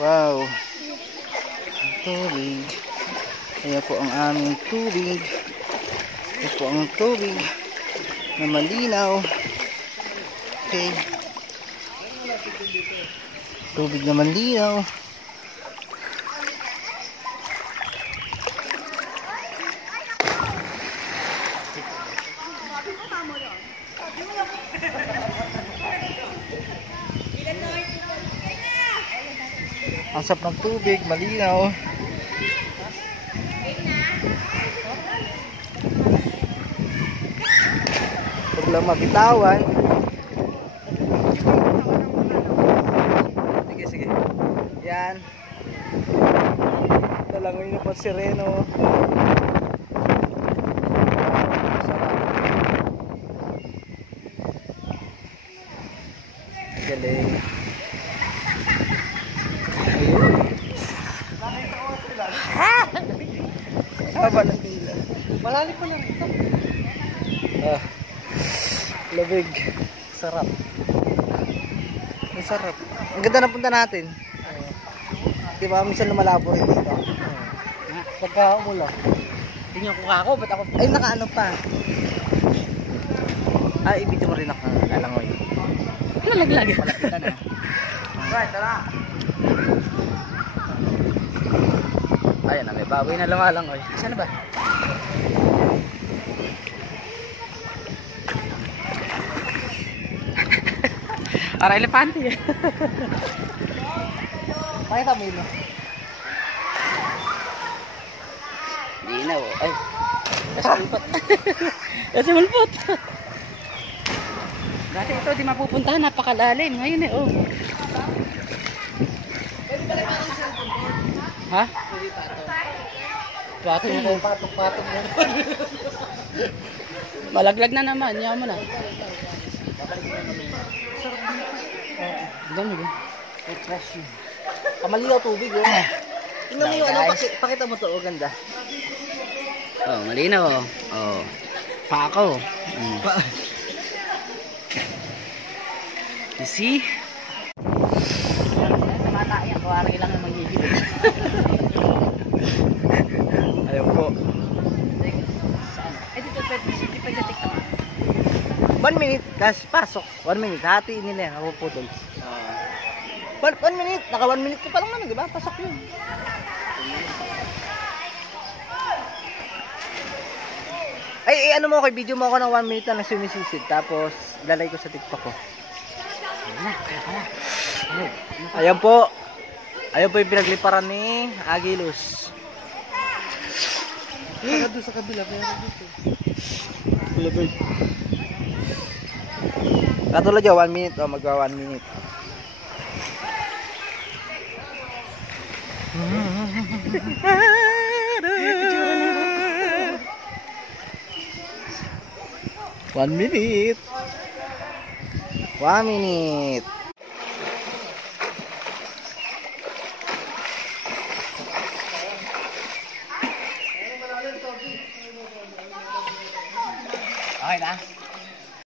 Wow. Tubig. Ayan po ang aming tubig. Ito po ang tubig na malinaw. Okay. Tubig na malinaw. Ang sarap ng tubig, malinaw. Huwag lang mabitawan. Sige, sige. Yan. Talangoy na pa si Reno. Galing. Haba ng tila. Malalim pala rito. Labig. Sarap. Ang sarap. Ang ganda na punta natin. Diba, minsan lumalabo rin dito. Pagka umulan. Tingnan ko ako, ba't ako? Ay, nakaano pa. Ay, ibigyan mo rin ako. Alangoy. Nalaglag. Palapitan na. Right, tara. Ayan na, may baboy na lumalangoy. Saan ba? Para elepante. Pakita mo yun. Hindi na oh. Ay. Kasimulpot. Kasimulpot. Dati ito di mapupuntahan. Napakalalim. Ngayon eh oh. Ha? Patong mo. Patong mo. Malaglag na naman. Yaman mo na. Dami ba? Refreshing. Kamaliw tubig oh. Tingnan mo yung ano, pakita mo to, oh, ganda. Oh, malinaw oh. Oh. Pako. You see? Tumata yan, kuwari lang ang magiging. Ayaw po. Eh, dito pwede TikTok. 1 minute, gas, pasok. 1 minute, hatiin nila yan, kapuputol. 1 minute, naka 1 minute ko pa lang naman, di ba? Pasok yun. Ay, ano mo kay video mo ako ng 1 minute na sumisisid, tapos lalay ko sa TikTok ko. Ayan po. Ayan po yung pinagliparan ni Agilus. Saka doon sa kabila, meron dito. Labay. Katulad yun, 1 minute o magwa 1 minute. One minute. 1 minute. Okay na.